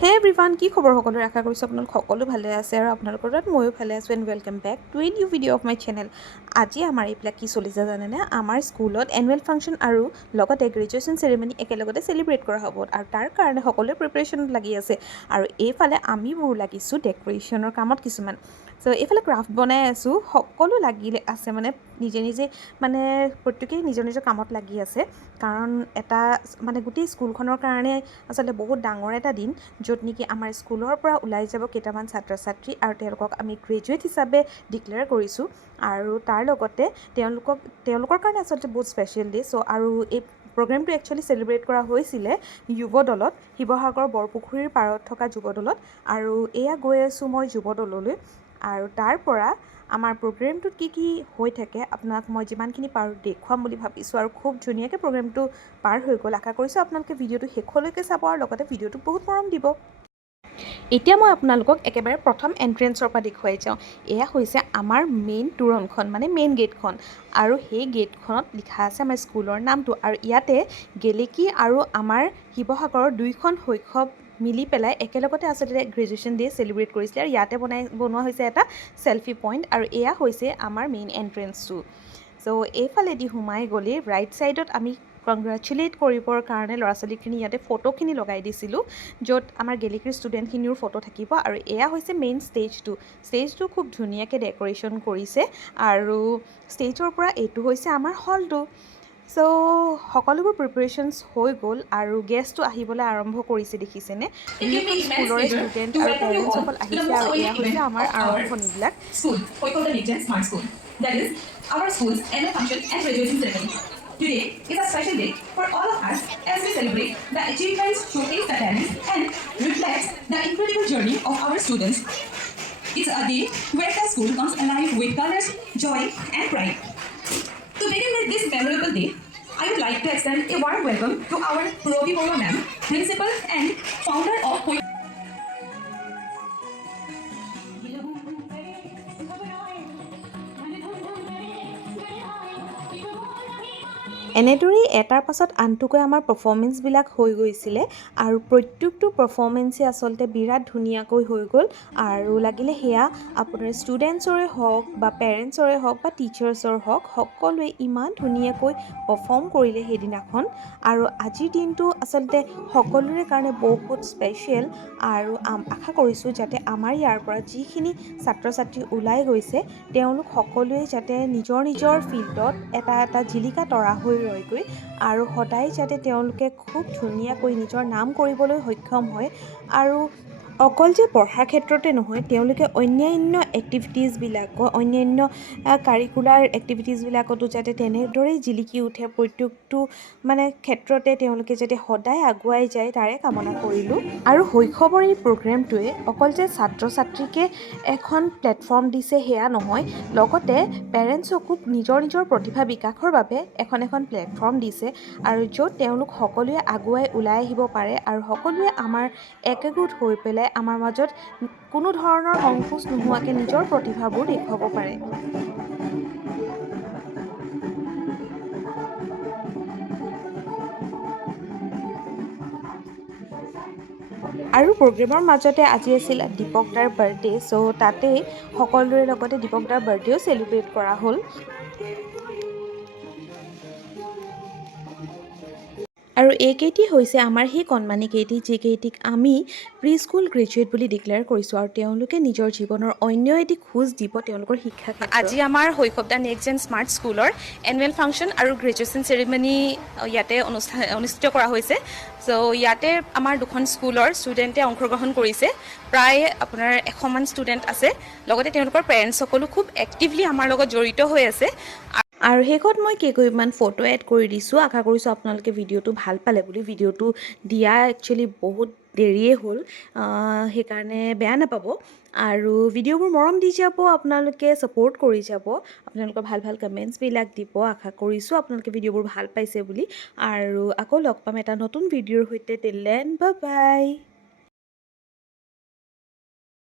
হে এভৰিৱান, কি খবৰ সকলোৰে? আশা কৰিছোঁ আপোনালোক সকলো ভালে আছে আৰু আপোনালোকৰ তাত ময়ো ভালে আছোঁ and welcome back to a new video' of my channel. আজি আমাৰ এইবিলাক কি চলিছে জানেনে? আমাৰ স্কুলত এনুৱেল ফাংচন আৰু লগতে গ্ৰেজুৱেশ্যন চেৰিমনি একেলগতে চেলিব্ৰেট কৰা হ'ব আৰু তাৰ কাৰণে সকলোৱে প্ৰিপেৰেশ্যনত লাগি আছে। আৰু এইফালে আমিবোৰ লাগিছোঁ ডেক'ৰেশ্যনৰ কামত কিছুমান। চ' এইফালে ক্ৰাফ্ট বনাই আছোঁ, সকলো লাগি আছে মানে নিজে নিজে মানে প্ৰত্যেকেই নিজৰ নিজৰ কামত লাগি আছে। কাৰণ এটা মানে গোটেই স্কুলখনৰ কাৰণে আচলতে বহুত ডাঙৰ এটা দিন, য'ত নেকি আমাৰ স্কুলৰ পৰা ওলাই যাব কেইটামান ছাত্ৰ ছাত্ৰী আৰু তেওঁলোকক আমি গ্ৰেজুৱেট হিচাপে ডিক্লেয়াৰ কৰিছোঁ। আৰু তাৰ লগতে তেওঁলোকৰ কাৰণে আচলতে বহুত স্পেচিয়েল ডে'। চ' আৰু এই প্ৰগ্ৰেমটো একচুৱেলি চেলিব্ৰেট কৰা হৈছিলে যুৱদলত, শিৱসাগৰ বৰপুখুৰীৰ পাৰত থকা যুৱদলত। আৰু এয়া গৈ আছোঁ মই যুৱদললৈ আৰু তাৰ পৰা আমাৰ প্ৰগ্ৰেমটোত কি হৈ থাকে আপোনাক মই যিমানখিনি পাৰোঁ দেখুৱাম বুলি ভাবিছোঁ। আৰু খুব ধুনীয়াকৈ প্ৰগ্ৰেমটো পাৰ হৈ গ'ল। আশা কৰিছোঁ আপোনালোকে ভিডিঅ'টো শেষলৈকে চাব আৰু লগতে ভিডিঅ'টোক বহুত মৰম দিব। এতিয়া মই আপোনালোকক একেবাৰে প্ৰথম এণ্ট্ৰেঞ্চৰ পৰা দেখুৱাই যাওঁ। এয়া হৈছে আমাৰ মেইন তোৰণখন, মানে মেইন গেটখন। আৰু সেই গেটখনত লিখা আছে আমাৰ স্কুলৰ নামটো। আৰু ইয়াতে গেলেকী আৰু আমাৰ শিৱসাগৰৰ দুইখন শৈশৱ মিলি পেলাই একেলগতে আচলতে গ্ৰেজুৱেশ্যন ডে' চেলিব্ৰেট কৰিছিলে। আৰু ইয়াতে বনোৱা হৈছে এটা চেলফি পইণ্ট। আৰু এয়া হৈছে আমাৰ মেইন এণ্ট্ৰেঞ্চটো। চ' এইফালেদি সোমাই গ'লে ৰাইট ছাইডত আমি কংগ্ৰেচুলেট কৰিবৰ কাৰণে ল'ৰা ছোৱালীখিনি ইয়াতে ফটোখিনি লগাই দিছিলোঁ, য'ত আমাৰ গেলেকীৰ ষ্টুডেণ্টখিনিৰো ফটো থাকিব। আৰু এয়া হৈছে মেইন ষ্টেজটো খুব ধুনীয়াকৈ ডেক'ৰেশ্যন কৰিছে। আৰু ষ্টেজৰ পৰা এইটো হৈছে আমাৰ হলটো। চ' সকলোবোৰ প্ৰিপেৰেশ্যনছ হৈ গ'ল আৰু গেষ্টটো আহিবলৈ আৰম্ভ কৰিছে, দেখিছেনে? দুয়োখন স্কুলৰে ষ্টুডেণ্ট আৰু পেৰেণ্টছসকল আহিছে আৰু এয়া হৈছে আমাৰ আৰম্ভণিবিলাক। Today is a special day for all of us as we celebrate the achievements, showcase the talents, and reflect the incredible journey of our students. It's a day where the school comes alive with colors, joy, and pride. To begin with this memorable day, I would like to extend a warm welcome to our Robi Bora ma'am, principal and founder of এনেদৰেই এটাৰ পাছত আনটোকৈ আমাৰ পাৰফৰ্মেঞ্চবিলাক হৈ গৈছিলে। আৰু প্ৰত্যেকটো পাৰফৰ্মেঞ্চে আচলতে বিৰাট ধুনীয়াকৈ হৈ গ'ল। আৰু লাগিলে সেয়া আপোনাৰ ষ্টুডেণ্টছৰে হওক বা পেৰেণ্টছৰে হওক বা টিচাৰ্ছৰ হওক, সকলোৱে ইমান ধুনীয়াকৈ পাৰফৰ্ম কৰিলে সেইদিনাখন। আৰু আজিৰ দিনটো আচলতে সকলোৰে কাৰণে বহুত স্পেচিয়েল। আৰু আশা কৰিছোঁ যাতে আমাৰ ইয়াৰ পৰা যিখিনি ছাত্ৰ ছাত্ৰী ওলাই গৈছে তেওঁলোক সকলোৱে যাতে নিজৰ নিজৰ ফিল্ডত এটা জিলিকা তৰা হৈ ৰয়গৈ আৰু সদায় যাতে তেওঁলোকে খুব ধুনীয়াকৈ নিজৰ নাম কৰিবলৈ সক্ষম হয়। আৰু অকল যে পঢ়াৰ ক্ষেত্ৰতে নহয়, তেওঁলোকে অন্যান্য অন্যান্য কাৰিকুলাৰ এক্টিভিটিছবিলাকতো যাতে তেনেদৰেই জিলিকি উঠে, প্ৰত্যেকটো মানে ক্ষেত্ৰতে তেওঁলোকে যাতে সদায় আগুৱাই যায় তাৰে কামনা কৰিলোঁ। আৰু শৈশৱৰ এই প্ৰগ্ৰেমটোৱে অকল যে ছাত্ৰ ছাত্ৰীকে এখন প্লেটফৰ্ম দিছে সেয়া নহয়, লগতে পেৰেণ্টছকো নিজৰ নিজৰ প্ৰতিভা বিকাশৰ বাবে এখন প্লেটফৰ্ম দিছে। আৰু য'ত তেওঁলোক সকলোৱে আগুৱাই ওলাই আহিব পাৰে আৰু সকলোৱে আমাৰ একগোট হৈ পেলাই আমাৰ মাজত কোনো ধৰণৰ সংকোচ নোহোৱাকৈ নিজৰ প্ৰতিভাবোৰ দেখুৱাব পাৰে। আৰু প্ৰগ্ৰেমৰ মাজতে আজি আছিল দীপক দাৰ বাৰ্থডে'। চ' তাতেই সকলোৰে লগতে দীপক দাৰ বাৰ্থডেও চেলিব্ৰেট কৰা হ'ল। আৰু এইকেইটি হৈছে আমাৰ সেই কণমানি কেইটি যিকেইটিক আমি প্ৰি স্কুল গ্ৰেজুৱেট বুলি ডিক্লেয়াৰ কৰিছোঁ। আৰু তেওঁলোকে নিজৰ জীৱনৰ অন্য এটি খোজ দিব তেওঁলোকৰ শিক্ষা ক্ষেত্ৰত। আজি আমাৰ শৈশৱ দা নেক্সট জেন স্মাৰ্ট স্কুলৰ এনুৱেল ফাংচন আৰু গ্ৰেজুৱেশ্যন চেৰিমনি ইয়াতে অনুষ্ঠিত কৰা হৈছে। চ' ইয়াতে আমাৰ দুখন স্কুলৰ ষ্টুডেণ্টে অংশগ্ৰহণ কৰিছে। প্ৰায় আপোনাৰ 100 মান ষ্টুডেণ্ট আছে। লগতে তেওঁলোকৰ পেৰেণ্টছসকলো খুব এক্টিভলি আমাৰ লগত জড়িত হৈ আছে। আৰু শেষত মই কেইকপিমান ফটো এড কৰি দিছোঁ। আশা কৰিছোঁ আপোনালোকে ভিডিঅ'টো ভাল পালে বুলি। ভিডিঅ'টো দিয়া একচুৱেলি বহুত দেৰিয়ে হ'ল, সেইকাৰণে বেয়া নাপাব। আৰু ভিডিঅ'বোৰ মৰম দি যাব, আপোনালোকে ছাপোৰ্ট কৰি যাব, আপোনালোকৰ ভাল ভাল কমেণ্টছবিলাক দিব। আশা কৰিছোঁ আপোনালোকে ভিডিঅ'বোৰ ভাল পাইছে বুলি। আৰু আকৌ লগ পাম এটা নতুন ভিডিঅ'ৰ সৈতে। Till then bye bye.